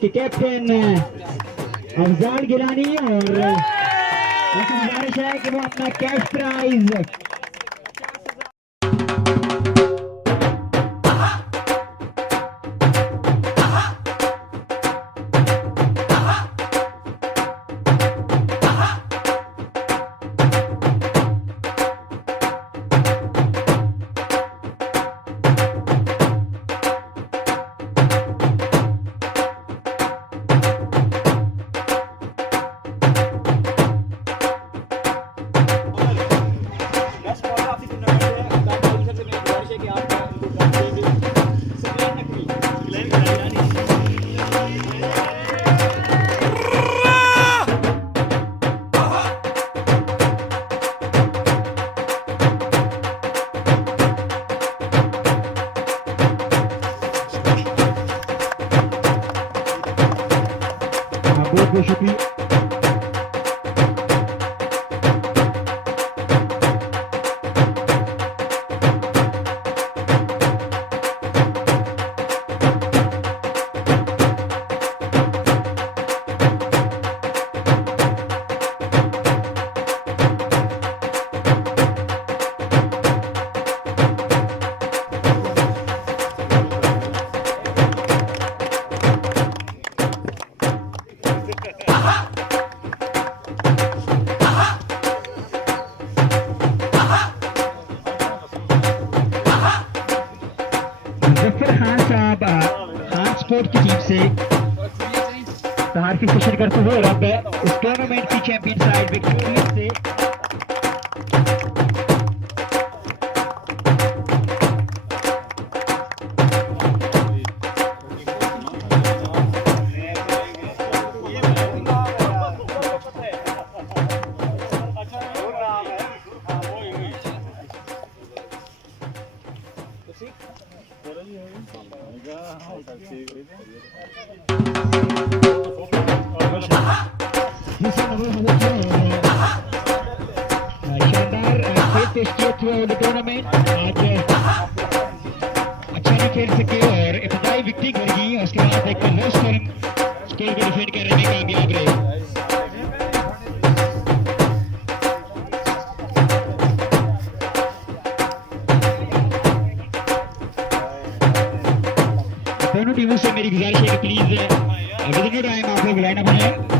कि कैप्टन अफजाल गिलानी और गुजारिश है कि वो अपना कैश प्राइज बहुत बहुत शुक्रिया। मजफ्फर साहब खान स्पोर्ट की टीम से तहारफी सेशन करते हुए अब इस टूर्नामेंट की चैंपियन साइड विक्टोरियन से टूर्नामेंट आज अच्छा नहीं खेल सके और इब्तदाई विकेट गिर गई और उसके बाद एक लो स्कोरिंग स्कोर को डिफेंड करने में कामयाब रहे। दोनों टीमों से मेरी गुजारिश है कि प्लीज विद इन टाइम आप लोग लाइन अप है।